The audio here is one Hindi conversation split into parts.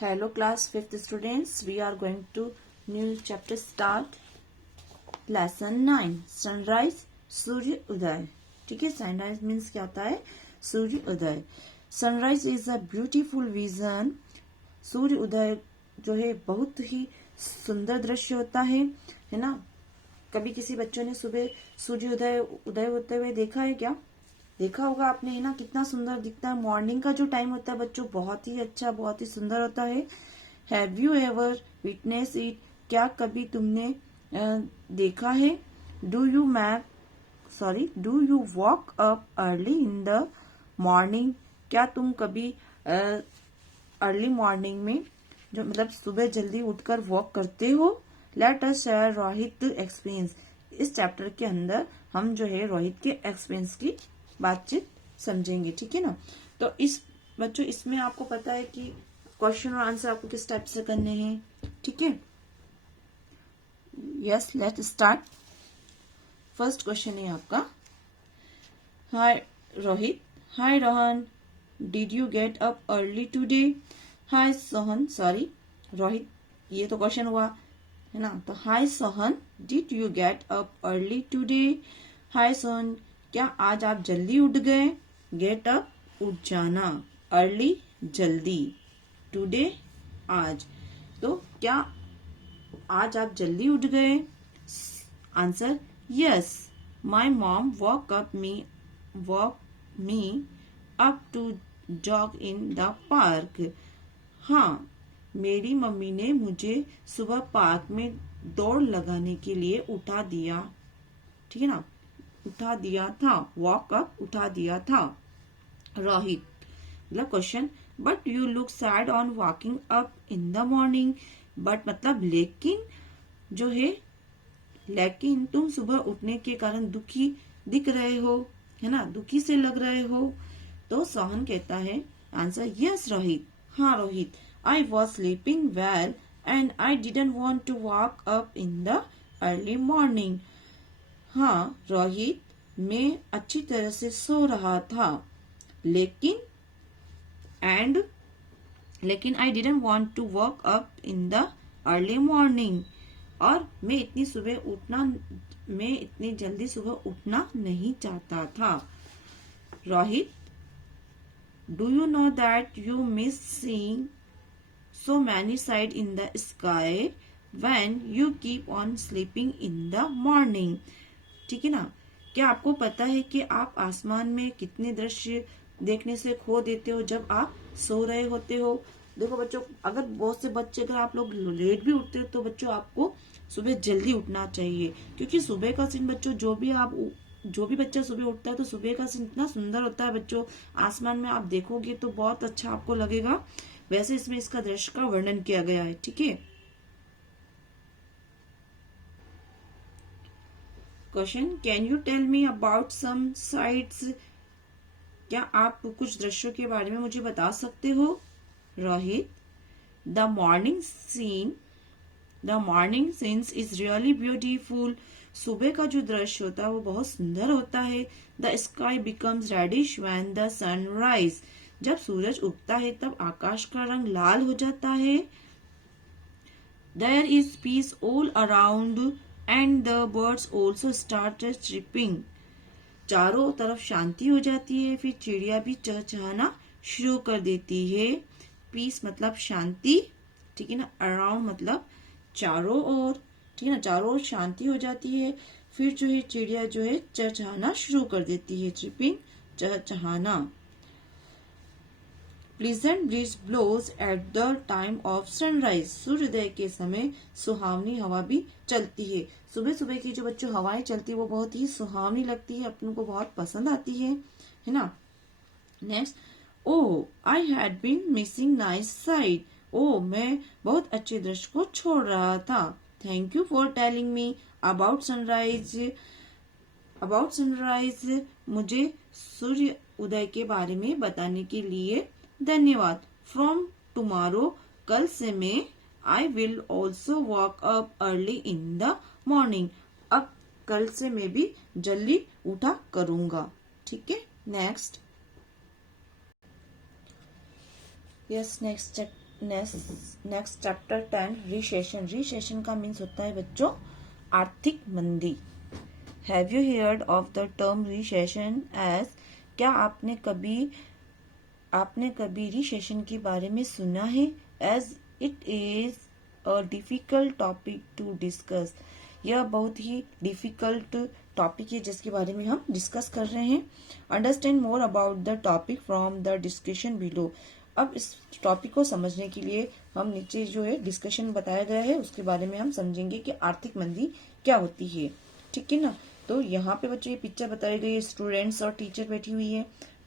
Hello class 5th students, we are going to new chapter start. Lesson 9 sunrise सूर्य उदय. ठीक है, सनराइज मीन्स क्या होता है? सूर्य उदय. Sunrise is a beautiful vision. सूर्य उदय जो है बहुत ही सुंदर दृश्य होता है ना. कभी किसी बच्चों ने सुबह सूर्य उदय होते हुए देखा है क्या? देखा होगा आपने, है ना. कितना सुंदर दिखता है. मॉर्निंग का जो टाइम होता है बच्चों बहुत ही अच्छा, बहुत ही सुंदर होता है. Have you ever witness it? क्या कभी तुमने देखा है? Do you walk up early in the morning? क्या तुम कभी अर्ली मॉर्निंग में जो मतलब सुबह जल्दी उठकर वॉक करते हो? Let us share Rohit experience. इस चैप्टर के अंदर हम जो है रोहित के एक्सपीरियंस की बातचीत समझेंगे. ठीक है ना. तो इस बच्चों इसमें आपको पता है कि क्वेश्चन और आंसर आपको किस टाइप से करने हैं. ठीक है. Yes, let start. First question है आपका. Hi Rohit. Hi Rohan. Did you get up early today? Hi Sohan. Sorry Rohit, ये तो क्वेश्चन हुआ है ना. तो hi Sohan, did you get up early today? Hi Sohan, क्या आज आप जल्दी उठ गए? गेट अप उठ जाना, अर्ली जल्दी, टुडे आज. तो क्या आज आप जल्दी उठ गए? Answer yes, my mom walk me up to jog in the park. हाँ, मेरी मम्मी ने मुझे सुबह पार्क में दौड़ लगाने के लिए उठा दिया. ठीक है ना, उठा दिया था. वॉक अप उठा दिया था. रोहित मतलब question, but you look sad on walking up in the morning. But मतलब लेकिन जो है, लेकिन तुम सुबह उठने के कारण दुखी दिख रहे हो, है ना, दुखी से लग रहे हो. तो सोहन कहता है आंसर यस रोहित. हाँ Rohit, I was sleeping well and I didn't want to walk up in the early morning. हाँ रोहित, मैं अच्छी तरह से सो रहा था, लेकिन I didn't want to walk up in the early morning. और मैं इतनी जल्दी सुबह उठना नहीं चाहता था. Rohit, do you know that you miss seeing so many sights in the sky when you keep on sleeping in the morning. ठीक है ना. क्या आपको पता है कि आप आसमान में कितने दृश्य देखने से खो देते हो जब आप सो रहे होते हो? देखो बच्चों, अगर बहुत से बच्चे, अगर आप लोग लेट भी उठते हो तो बच्चों आपको सुबह जल्दी उठना चाहिए, क्योंकि सुबह का सीन बच्चों जो भी बच्चा सुबह उठता है तो सुबह का सीन इतना सुंदर होता है बच्चों. आसमान में आप देखोगे तो बहुत अच्छा आपको लगेगा. वैसे इसमें इसका दृश्य का वर्णन किया गया है. ठीक है. Question, can you tell me about some sights? क्या आप कुछ दृश्यों के बारे में मुझे बता सकते हो? Rohit, the morning scenes is really beautiful. सुबह का जो दृश्य होता है वो बहुत सुंदर होता है. The sky becomes reddish when the sun rise. जब सूरज उगता है तब आकाश का रंग लाल हो जाता है. There is peace all around and the birds also start cheeping. चारों तरफ शांति हो जाती है, फिर चिड़िया भी चहचहाना शुरू कर देती है. पीस मतलब शांति, ठीक है ना. अराउंड मतलब चारों ओर, ठीक है ना. चारों ओर शांति हो जाती है, फिर जो है चिड़िया जो है चहचहाना शुरू कर देती है. चीपिंग, चहचहाना. Pleasant breeze blows at the time of sunrise. सूर्योदय के समय सुहावनी हवा भी चलती है. सुबह सुबह की जो बच्चों हवाएं चलती है वो बहुत ही सुहावनी लगती है, अपनों को बहुत पसंद आती है ना. Next, oh I had been missing nice sight. Oh, मैं बहुत अच्छे दृश्य को छोड़ रहा था. Thank you for telling me about sunrise. मुझे सूर्य उदय के बारे में बताने के लिए धन्यवाद. फ्रॉम टुमारो, कल से मैं, I will also walk up early in the morning. अब कल से मैं भी जल्दी उठा करूंगा. ठीक है. Next. Yes, next next chapter 10 recession. Recession का मीन्स होता है बच्चों आर्थिक मंदी। Have you heard of the term recession as? क्या आपने कभी रिसेशन के बारे में सुना है? As it is a difficult topic to discuss. यह बहुत ही डिफिकल्ट टॉपिक है जिसके बारे में हम डिस्कस कर रहे हैं। Understand more about the topic from the discussion below. अब इस टॉपिक को समझने के लिए हम नीचे जो है डिस्कशन बताया गया है उसके बारे में हम समझेंगे कि आर्थिक मंदी क्या होती है। ठीक है ना। तो यहाँ पे बच्चों ये पिक्चर बताई गई है, स्टूडेंट्स और टीचर बैठी हुई है,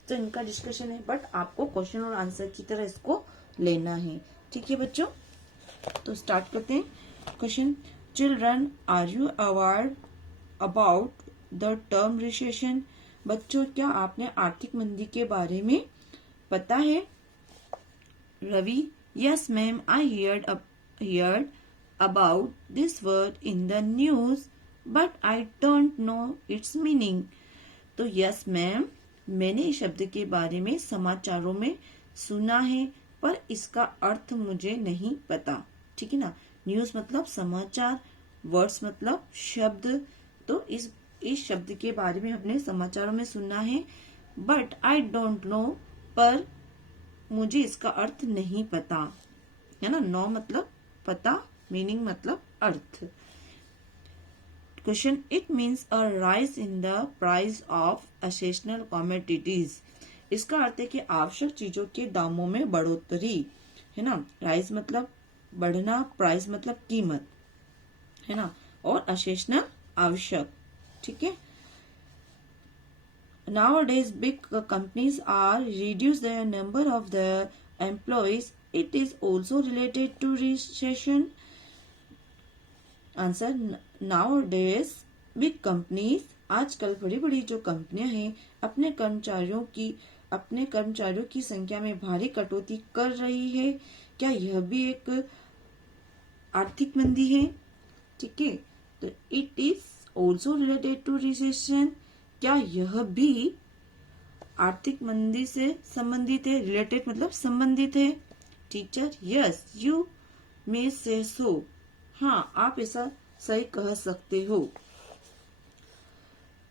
तो इनका डिस्कशन है, बट आपको क्वेश्चन और आंसर की तरह इसको लेना है। ठीक है बच्चों, तो स्टार्ट करते हैं। Question, children are you aware about the term recession? बच्चों क्या आपने आर्थिक मंदी के बारे में पता है? Ravi, yes ma'am, I heard about this word in the news, but I don't know its meaning. तो yes ma'am, मैंने इस शब्द के बारे में समाचारों में सुना है पर इसका अर्थ मुझे नहीं पता। ठीक है ना। न्यूज मतलब समाचार, वर्ड्स मतलब शब्द। तो इस शब्द के बारे में हमने समाचारों में सुना है, बट आई डोंट नो, पर मुझे इसका अर्थ नहीं पता। है ना। नो मतलब पता, मीनिंग मतलब अर्थ। Question, it means a rise in the price of essential commodities. इसका अर्थ है कि आवश्यक चीजों के दामों में बढ़ोतरी। है ना। राइज मतलब बढ़ना, प्राइस मतलब कीमत। है ना। और एसेशनल आवश्यक। ठीक है। Nowadays, big companies are reduce their number of their employees. It is also related to recession. Answer, nowadays big companies, आजकल बड़ी बड़ी जो कंपनियां हैं अपने कर्मचारियों की संख्या में भारी कटौती कर रही है। क्या यह भी एक आर्थिक मंदी है? ठीक है। तो it is also related to recession. क्या यह भी आर्थिक मंदी से संबंधित है? रिलेटेड मतलब संबंधित है। टीचर, यस यू मे से सो। हाँ, आप ऐसा सही कह सकते हो।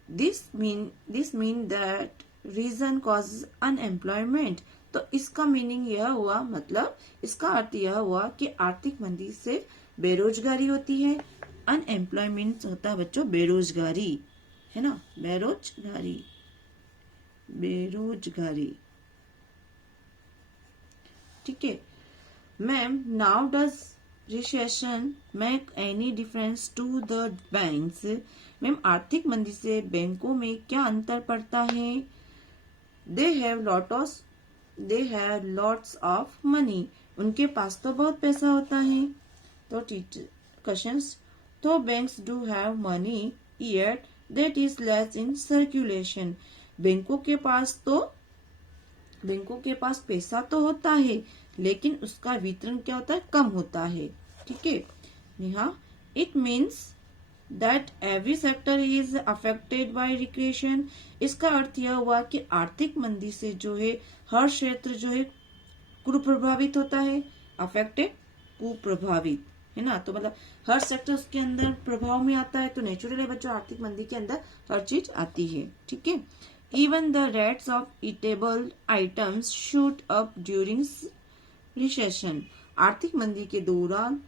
This mean that reason causes unemployment. तो इसका मीनिंग यह हुआ, मतलब इसका अर्थ यह हुआ कि आर्थिक मंदी से बेरोजगारी होती है। अनएम्प्लॉयमेंट होता है बच्चों बेरोजगारी। है ना। बेरोजगारी। ठीक है। Ma'am, now does recession make any difference to the banks? Ma'am, आर्थिक मंदी से बैंकों में क्या अंतर पड़ता है? They have lots of money. उनके पास तो बहुत पैसा होता है। तो टीचर क्वेश्चंस, तो banks do have money yet that is less in circulation. बैंकों के पास पैसा तो होता है लेकिन उसका वितरण क्या होता है? कम होता है। ठीक है। Neha, it means that every sector is affected by recreation. इसका अर्थ यह हुआ कि आर्थिक मंदी से जो है हर क्षेत्र जो है कुप्रभावित होता है। अफेक्टेड, कुप्रभावित। है ना। तो मतलब हर सेक्टर उसके अंदर प्रभाव में आता है। तो नेचुरली बच्चों आर्थिक मंदी के अंदर हर चीज आती है। ठीक है। Even the rates of eatable items shoot up during recession. आर्थिक मंदी के दौरान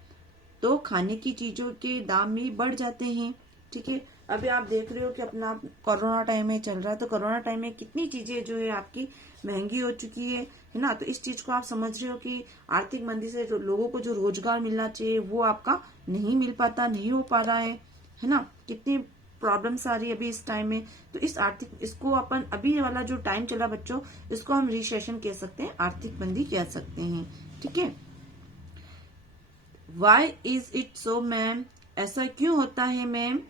तो खाने की चीजों के दाम भी बढ़ जाते हैं। ठीक है। अभी आप देख रहे हो कि अपना कोरोना टाइम में चल रहा है, तो कोरोना टाइम में कितनी चीजें जो है आपकी महंगी हो चुकी है ना। तो इस चीज को आप समझ रहे हो कि आर्थिक मंदी से लोगों को जो रोजगार मिलना चाहिए वो आपका नहीं मिल पाता, नहीं हो पा रहा है ना। कितनी प्रॉब्लम्स आ रही है अभी इस टाइम में। तो इसको अपन अभी वाला जो टाइम चला बच्चों, इसको हम रिसेशन कह सकते हैं, आर्थिक मंदी कह सकते हैं। ठीक है। Why is it so, ma'am? ऐसा क्यों होता है ma'am?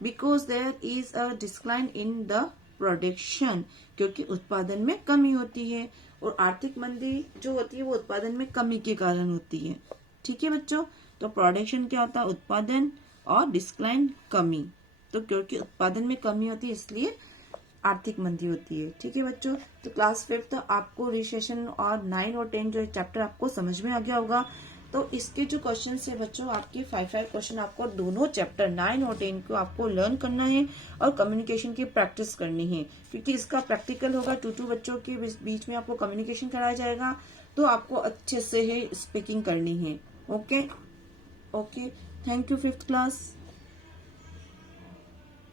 Because there is a decline in the production. क्योंकि उत्पादन में कमी होती है और आर्थिक मंदी जो होती है वो उत्पादन में कमी के कारण होती है। ठीक है बच्चों। तो प्रोडक्शन क्या होता है? उत्पादन, और डिस्क्लाइन कमी। तो क्योंकि उत्पादन में कमी होती है इसलिए आर्थिक मंदी होती है। ठीक है बच्चों, तो क्लास 5 आपको रिसेशन और 9 और 10 जो चैप्टर आपको समझ में आ गया होगा। तो इसके जो क्वेश्चन है बच्चों, आपके 5 क्वेश्चन आपको दोनों चैप्टर 9 और 10 को आपको लर्न करना है और कम्युनिकेशन की प्रैक्टिस करनी है, क्योंकि इसका प्रैक्टिकल होगा। 2 बच्चों के बीच में आपको कम्युनिकेशन कराया जाएगा, तो आपको अच्छे से ही स्पीकिंग करनी है। Okay okay, thank you 5th class.